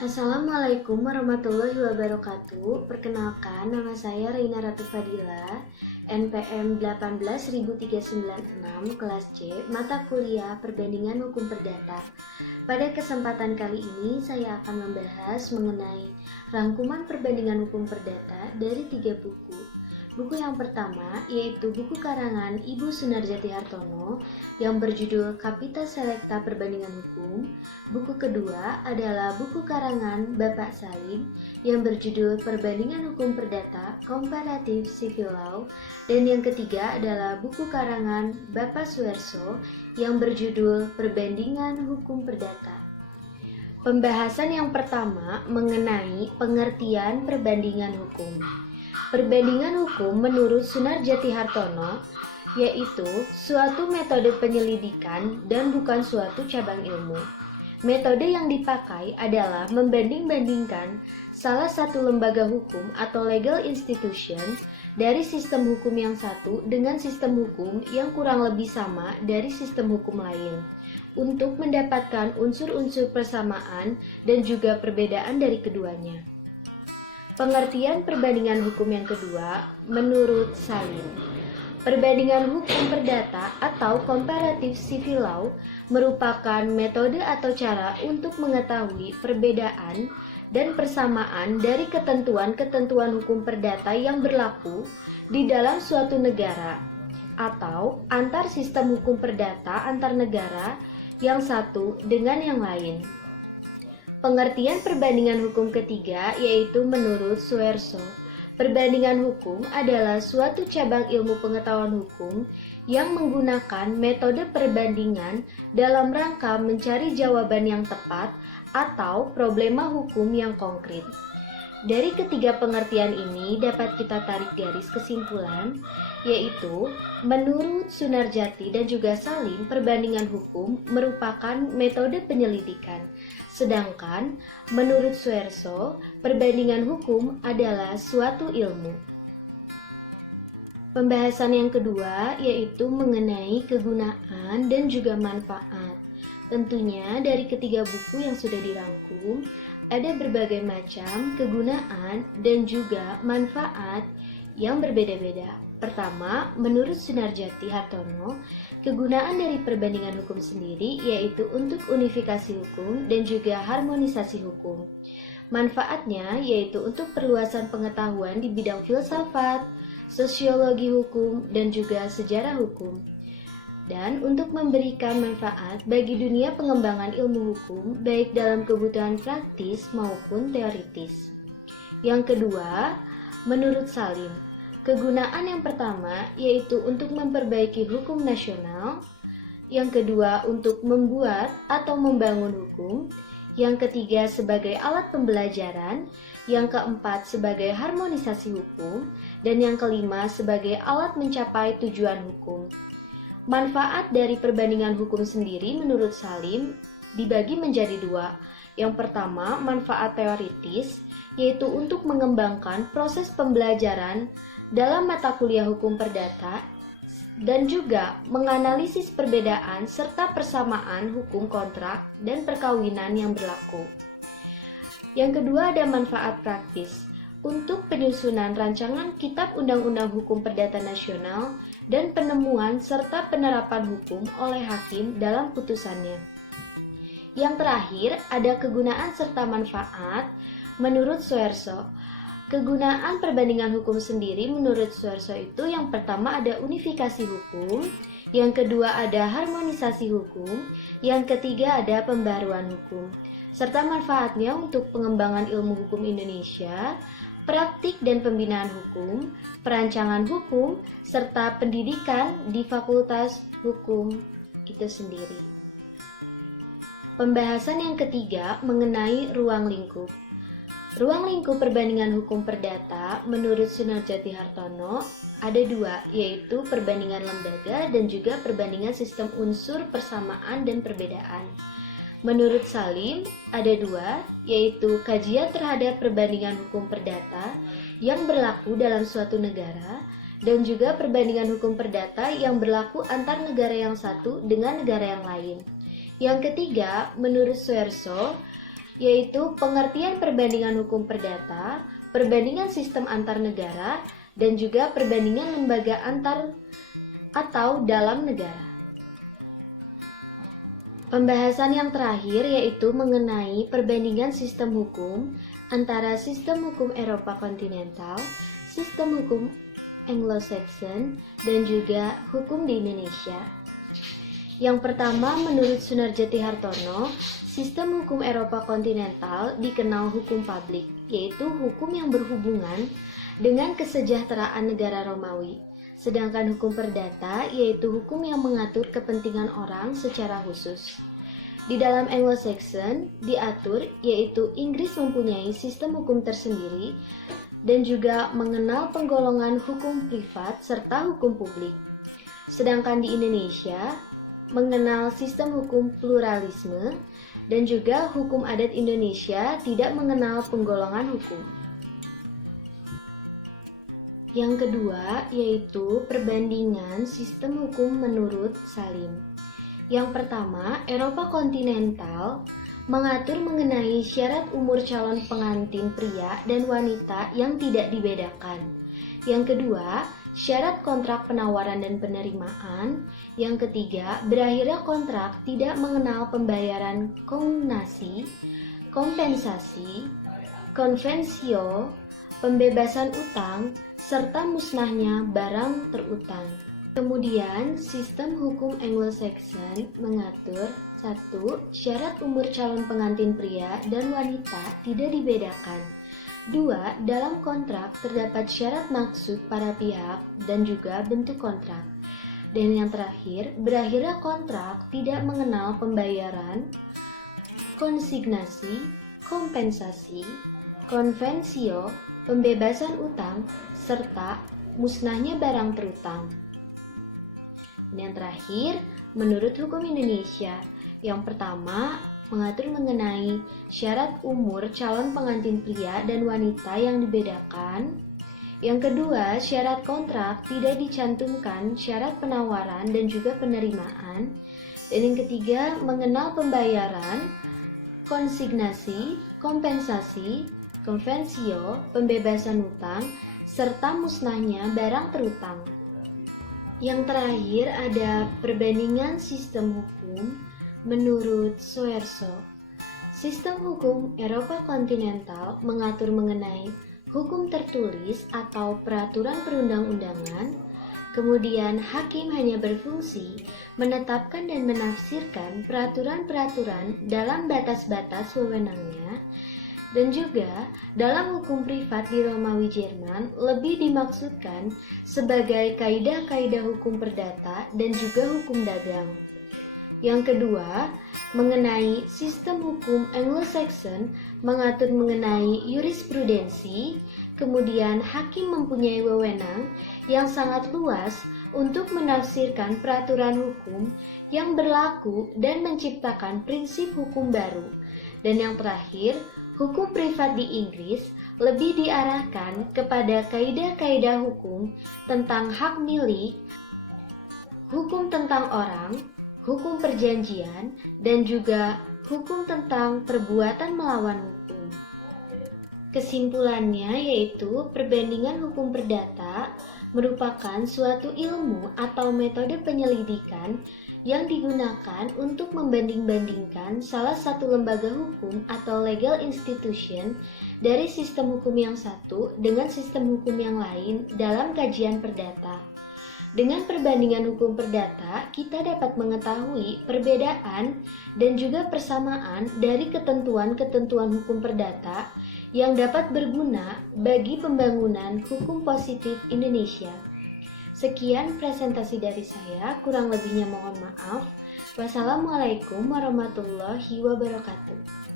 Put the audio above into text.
Assalamualaikum warahmatullahi wabarakatuh. Perkenalkan, nama saya Reina Ratu Fadila, NPM 18396, kelas C, mata kuliah Perbandingan Hukum Perdata. Pada kesempatan kali ini, saya akan membahas mengenai rangkuman perbandingan hukum perdata dari 3 buku. Buku yang pertama yaitu buku karangan Ibu Sunarjati Hartono yang berjudul Kapita Selecta Perbandingan Hukum. Buku kedua adalah buku karangan Bapak Salim yang berjudul Perbandingan Hukum Perdata Comparative Civil Law. Dan yang ketiga adalah buku karangan Bapak Suerso yang berjudul Perbandingan Hukum Perdata. Pembahasan yang pertama mengenai pengertian perbandingan hukum. Perbandingan hukum menurut Sunarjati Hartono yaitu suatu metode penyelidikan dan bukan suatu cabang ilmu. Metode yang dipakai adalah membanding-bandingkan salah satu lembaga hukum atau legal institution dari sistem hukum yang satu dengan sistem hukum yang kurang lebih sama dari sistem hukum lain untuk mendapatkan unsur-unsur persamaan dan juga perbedaan dari keduanya. Pengertian perbandingan hukum yang kedua menurut Salim. Perbandingan hukum perdata atau comparative civil law merupakan metode atau cara untuk mengetahui perbedaan dan persamaan dari ketentuan-ketentuan hukum perdata yang berlaku di dalam suatu negara atau antar sistem hukum perdata antar negara yang satu dengan yang lain. Pengertian perbandingan hukum ketiga yaitu menurut Suerso. Perbandingan hukum adalah suatu cabang ilmu pengetahuan hukum yang menggunakan metode perbandingan dalam rangka mencari jawaban yang tepat atau problema hukum yang konkret. Dari ketiga pengertian ini dapat kita tarik garis kesimpulan, yaitu menurut Sunarjati dan juga Salim, perbandingan hukum merupakan metode penyelidikan. Sedangkan menurut Suerso, perbandingan hukum adalah suatu ilmu. Pembahasan yang kedua yaitu mengenai kegunaan dan juga manfaat. Tentunya dari ketiga buku yang sudah dirangkum, ada berbagai macam kegunaan dan juga manfaat yang berbeda-beda. Pertama, menurut Sunarjati Hartono, kegunaan dari perbandingan hukum sendiri yaitu untuk unifikasi hukum dan juga harmonisasi hukum. Manfaatnya yaitu untuk perluasan pengetahuan di bidang filsafat, sosiologi hukum, dan juga sejarah hukum. Dan untuk memberikan manfaat bagi dunia pengembangan ilmu hukum baik dalam kebutuhan praktis maupun teoritis. Yang kedua, menurut Salim, kegunaan yang pertama yaitu untuk memperbaiki hukum nasional, yang kedua untuk membuat atau membangun hukum, yang ketiga sebagai alat pembelajaran, yang keempat sebagai harmonisasi hukum, dan yang kelima sebagai alat mencapai tujuan hukum. Manfaat dari perbandingan hukum sendiri menurut Salim dibagi menjadi dua. Yang pertama, manfaat teoritis, yaitu untuk mengembangkan proses pembelajaran dalam mata kuliah hukum perdata dan juga menganalisis perbedaan serta persamaan hukum kontrak dan perkawinan yang berlaku. Yang kedua ada manfaat praktis untuk penyusunan rancangan Kitab Undang-Undang Hukum Perdata Nasional dan penemuan serta penerapan hukum oleh hakim dalam putusannya. Yang terakhir ada kegunaan serta manfaat menurut Suerso. Kegunaan perbandingan hukum sendiri menurut Suerso itu yang pertama ada unifikasi hukum, yang kedua ada harmonisasi hukum, yang ketiga ada pembaruan hukum. Serta manfaatnya untuk pengembangan ilmu hukum Indonesia, praktik dan pembinaan hukum, perancangan hukum, serta pendidikan di Fakultas Hukum itu sendiri. Pembahasan yang ketiga mengenai ruang lingkup. Ruang lingkup perbandingan hukum perdata menurut Sunarjati Hartono ada dua, yaitu perbandingan lembaga dan juga perbandingan sistem unsur persamaan dan perbedaan. Menurut Salim, ada dua, yaitu kajian terhadap perbandingan hukum perdata yang berlaku dalam suatu negara dan juga perbandingan hukum perdata yang berlaku antar negara yang satu dengan negara yang lain. Yang ketiga, menurut Suerso, yaitu pengertian perbandingan hukum perdata, perbandingan sistem antar negara, dan juga perbandingan lembaga antar atau dalam negara. Pembahasan yang terakhir yaitu mengenai perbandingan sistem hukum antara sistem hukum Eropa kontinental, sistem hukum Anglo-Saxon, dan juga hukum di Indonesia. Yang pertama, menurut Sunarjati Hartono, sistem hukum Eropa kontinental dikenal hukum publik, yaitu hukum yang berhubungan dengan kesejahteraan negara Romawi. Sedangkan hukum perdata yaitu hukum yang mengatur kepentingan orang secara khusus. Di dalam Anglo-Saxon diatur yaitu Inggris mempunyai sistem hukum tersendiri dan juga mengenal penggolongan hukum privat serta hukum publik. Sedangkan di Indonesia mengenal sistem hukum pluralisme dan juga hukum adat Indonesia tidak mengenal penggolongan hukum. Yang kedua yaitu perbandingan sistem hukum menurut Salim. Yang pertama, Eropa kontinental mengatur mengenai syarat umur calon pengantin pria dan wanita yang tidak dibedakan. Yang kedua, syarat kontrak penawaran dan penerimaan. Yang ketiga, berakhirnya kontrak tidak mengenal pembayaran kongnasi, kompensasi, konvensio, pembebasan utang, serta musnahnya barang terutang. Kemudian, sistem hukum Anglo-Saxon mengatur 1. Syarat umur calon pengantin pria dan wanita tidak dibedakan. 2. Dalam kontrak terdapat syarat maksud para pihak dan juga bentuk kontrak. Dan yang terakhir, berakhirnya kontrak tidak mengenal pembayaran, konsignasi, kompensasi, konvensio, pembebasan utang, serta musnahnya barang terutang. Dan yang terakhir, menurut hukum Indonesia, yang pertama mengatur mengenai syarat umur calon pengantin pria dan wanita yang dibedakan. Yang kedua, syarat kontrak tidak dicantumkan syarat penawaran dan juga penerimaan. Dan yang ketiga, mengenal pembayaran, konsignasi, kompensasi, konvensio, pembebasan utang, serta musnahnya barang terutang. Yang terakhir ada perbandingan sistem hukum menurut Soerso. Sistem hukum Eropa kontinental mengatur mengenai hukum tertulis atau peraturan perundang-undangan. Kemudian hakim hanya berfungsi menetapkan dan menafsirkan peraturan-peraturan dalam batas-batas wewenangnya. Dan juga dalam hukum privat di Romawi Jerman lebih dimaksudkan sebagai kaidah-kaidah hukum perdata dan juga hukum dagang. Yang kedua, mengenai sistem hukum Anglo-Saxon mengatur mengenai jurisprudensi, kemudian hakim mempunyai wewenang yang sangat luas untuk menafsirkan peraturan hukum yang berlaku dan menciptakan prinsip hukum baru. Dan yang terakhir, hukum privat di Inggris lebih diarahkan kepada kaidah-kaidah hukum tentang hak milik, hukum tentang orang, hukum perjanjian, dan juga hukum tentang perbuatan melawan hukum. Kesimpulannya yaitu perbandingan hukum perdata merupakan suatu ilmu atau metode penyelidikan yang digunakan untuk membanding-bandingkan salah satu lembaga hukum atau legal institution dari sistem hukum yang satu dengan sistem hukum yang lain dalam kajian perdata. Dengan perbandingan hukum perdata, kita dapat mengetahui perbedaan dan juga persamaan dari ketentuan-ketentuan hukum perdata yang dapat berguna bagi pembangunan hukum positif Indonesia. Sekian presentasi dari saya, kurang lebihnya mohon maaf. Wassalamualaikum warahmatullahi wabarakatuh.